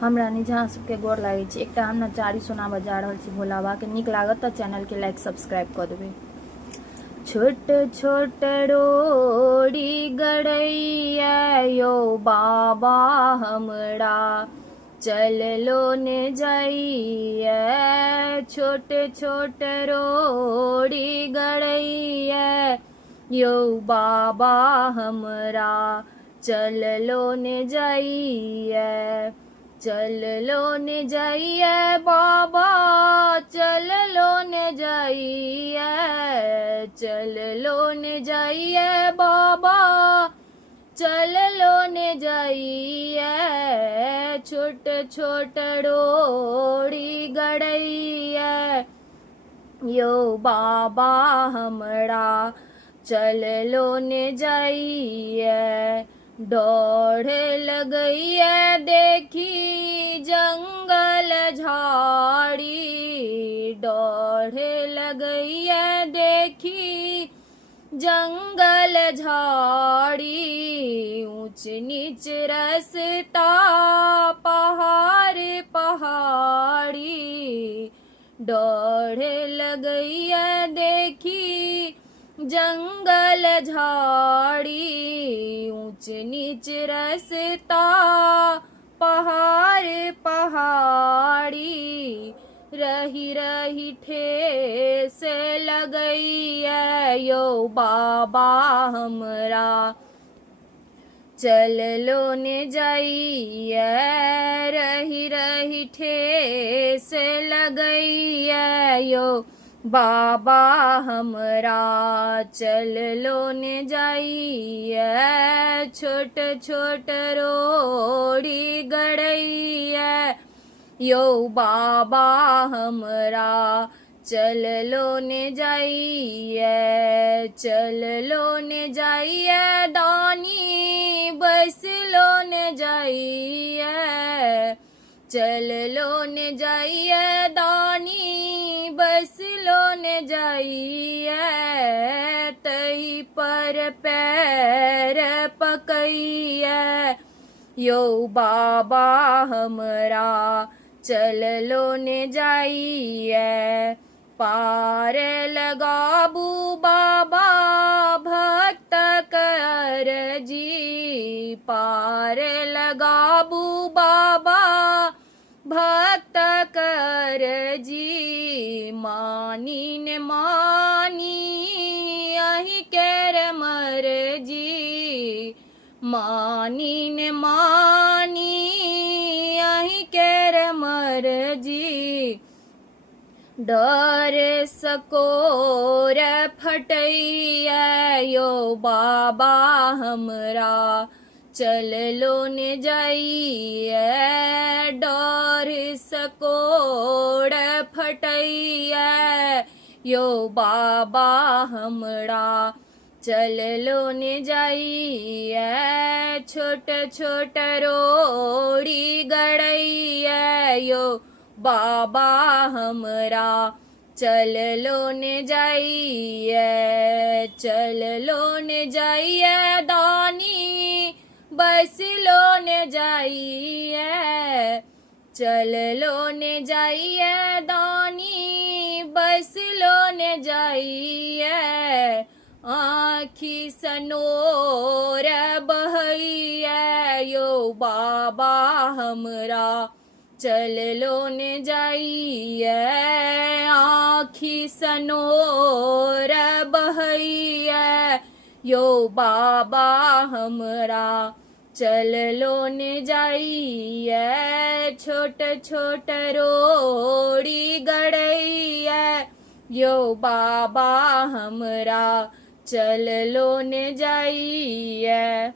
हमरा निजहाँ सबके गोर लागै छी। एकटा हम नचारी सुनाबऽ जा रहल छी भोला बाबा के। नीक लागत तऽ चैनल के लाइक सब्सक्राइब कऽ देबै। छोट छोट रोड़ी गड़ैया यो बाबा हमरा चललो ने जाइया। छोट छोट रोड़ी गड़ैया यो बाबा हमरा चललो ने जाइया। चललो ने जाइया बाबा चललो ने जाइया। चललो ने जाइया बाबा चललो ने जाइया। छोट छोट रोड़ी गड़ैया यो बाबा हमरा चललो ने जाइया। डोढ़ लगैया देखी जंगल झाड़ी। डोढ़ लगैया देखी जंगल झाड़ी। ऊंच नीच रास्ता पहाड़ पहाड़ी। डोढ़ लगैया देखी जंगल झाड़ी। ऊंच नीच रास्ता पहाड़ पहाड़ी। रही रही ठेस लगैया यो बाबा हमरा चललो ने जाइया। रही रही ठेस लगैया यो बाबा हमरा चललो ने जाइया। छोट छोट रोड़ी गड़ैया यो बाबा हमरा चललो ने जाइया। चललो ने जाइया दानी बैसलो ने जाइया। चललो ने जाइया दानी बैसलो ने जाइया। तही पर पैर पकैया यो बाबा हमरा चललो ने जाइया। पार लगाबू बाबा भक्त करजी। पार लगाबू बाबा भक्त करजी। मानी ने मानी अहि केर मरजी। मानी ने मानी अहि केर मरजी। डर सकोर फटैया यो बाबा हमरा चललो ने जाइया। डर सकोर फटैया यो बाबा हमरा चललो ने जाइया। छोट छोट रोड़ी गड़ैया यो बाबा हमरा चललो ने जाइया। चललो ने जाइया दानी बैसलो ने जाइया। चललो ने जाइया दानी बैसलो ने जाइया। आँखी सनोर बहैया यो बाबा हमरा चललो ने जाइया। आँखी सनोर बहैया यो बाबा हमरा चललो ने जाइया। छोट छोट रोड़ी गड़ैया यो बाबा हमरा चललो ने जाइया।